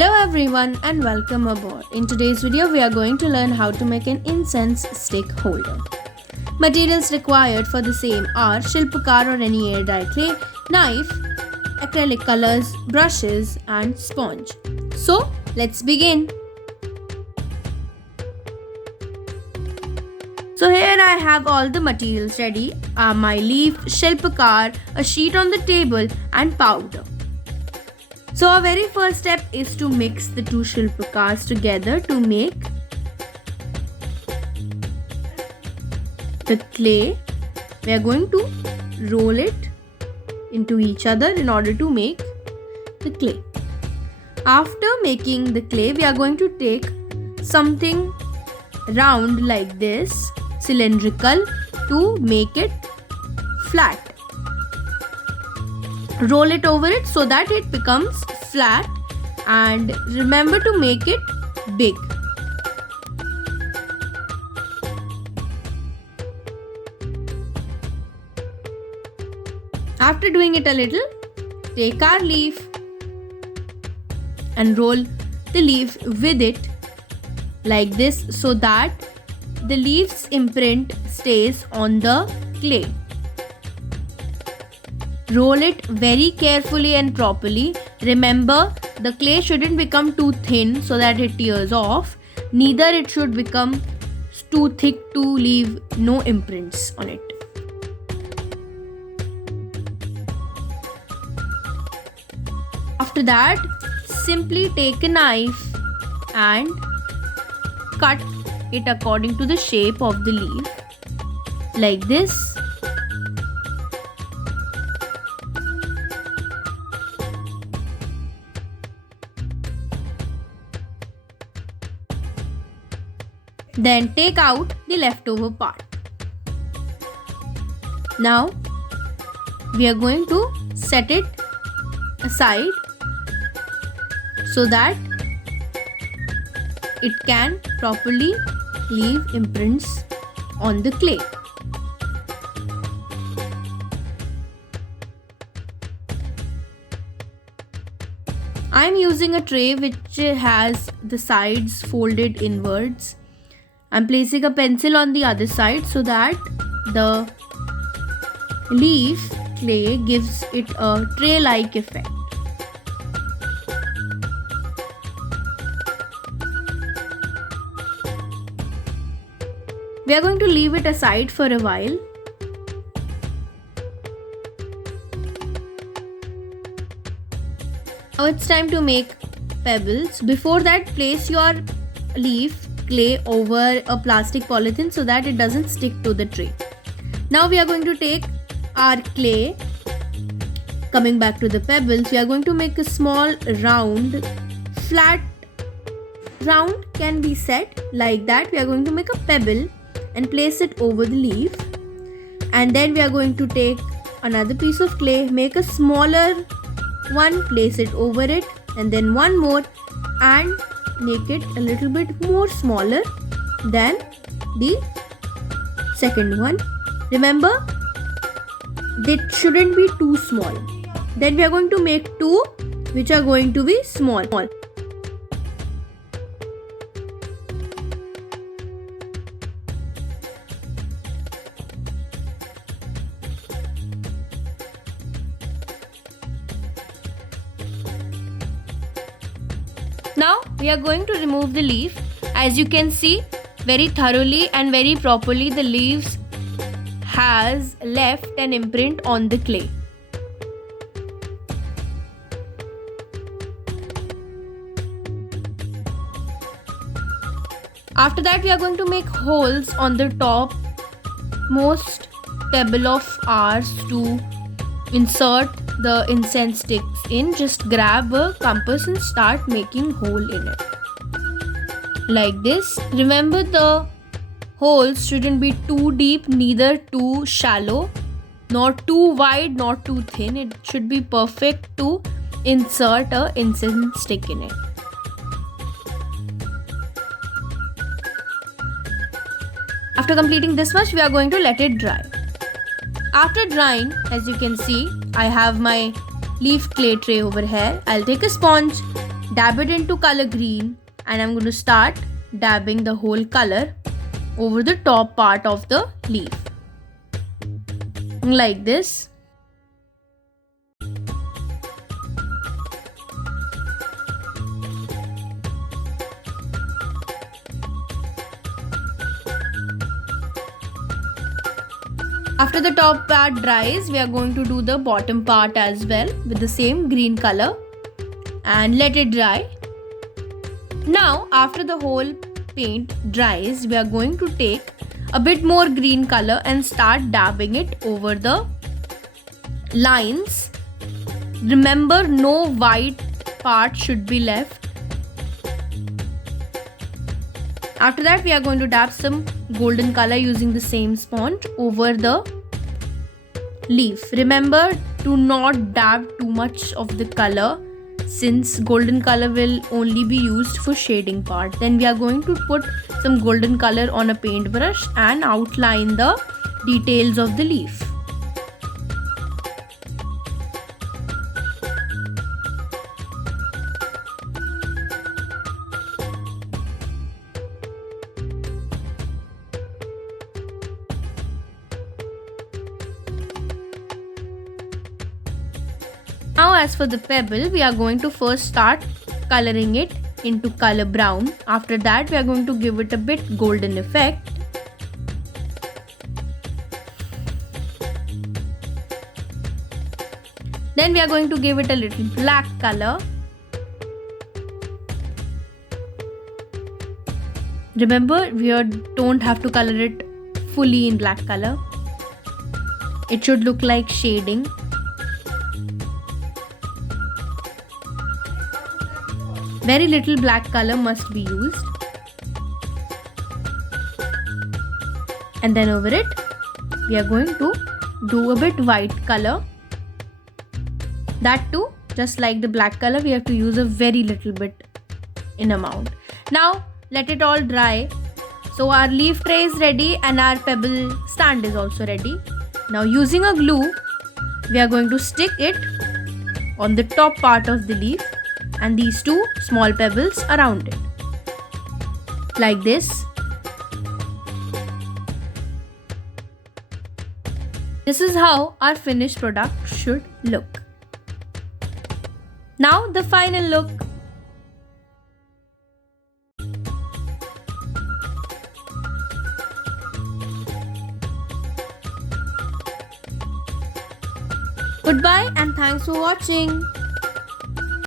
Hello everyone and welcome aboard. In today's video we are going to learn how to make an incense stick holder. Materials required for the same are Shilpakar or any air dry clay, knife, acrylic colors, brushes and sponge. So let's begin. So here I have all the materials ready. My leaf, Shilpakar, a sheet on the table and powder. So our very first step is to mix the two Shilpakars together to make the clay. We are going to roll it into each other in order to make the clay. After making the clay, we are going to take something round like this, cylindrical, to make it flat. Roll it over it so that it becomes flat and remember to make it big. After doing it a little, take our leaf and roll the leaf with it like this so that the leaf's imprint stays on the clay. Roll it very carefully and properly. Remember, the clay shouldn't become too thin so that it tears off. Neither it should become too thick to leave no imprints on it. After that, simply take a knife and cut it according to the shape of the leaf, like this. Then take out the leftover part. Now we are going to set it aside so that it can properly leave imprints on the clay. I am using a tray which has the sides folded inwards. I'm placing a pencil on the other side so that the leaf clay gives it a tray-like effect. We are going to leave it aside for a while. Now it's time to make pebbles. Before that, place your leaf clay over a plastic polythene so that it doesn't stick to the tray. Now we are going to take our clay. Coming back to the pebbles, we are going to make a small round, flat round can be set like that. We are going to make a pebble and place it over the leaf, and then we are going to take another piece of clay, make a smaller one, place it over it, and then one more, and make it a little bit more smaller than the second one. Remember, it shouldn't be too small. Then we are going to make two which are going to be small. Now we are going to remove the leaf. As you can see, very thoroughly and very properly the leaves has left an imprint on the clay. After that, we are going to make holes on the top most pebble of ours to insert the incense sticks in. Just grab a compass and start making hole in it like this. Remember, the holes shouldn't be too deep, neither too shallow, not too wide, not too thin. It should be perfect to insert a incense stick in it. After completing this much, we are going to let it dry. After drying, as you can see, I have my leaf clay tray over here. I'll take a sponge dab it into color green, and I'm going to start dabbing the whole color over the top part of the leaf. Like this. After the top part dries, we are going to do the bottom part as well with the same green color and let it dry. Now, after the whole paint dries, we are going to take a bit more green color and start dabbing it over the lines. Remember, no white part should be left. After that, we are going to dab some golden color using the same sponge over the leaf. Remember to not dab too much of the color, since golden color will only be used for shading part. Then we are going to put some golden color on a paintbrush and outline the details of the leaf. Now as for the pebble, we are going to first start coloring it into color brown. After that, we are going to give it a bit golden effect. Then we are going to give it a little black color. Remember, we don't have to color it fully in black color. It should look like shading. Very little black color must be used. And then over it, we are going to do a bit white color. That too, just like the black color, we have to use a very little bit in amount. Now, let it all dry. So our leaf tray is ready and our pebble stand is also ready. Now using a glue, we are going to stick it on the top part of the leaf and these two small pebbles around it. Like this. This is how our finished product should look. Now the final look. Goodbye and thanks for watching.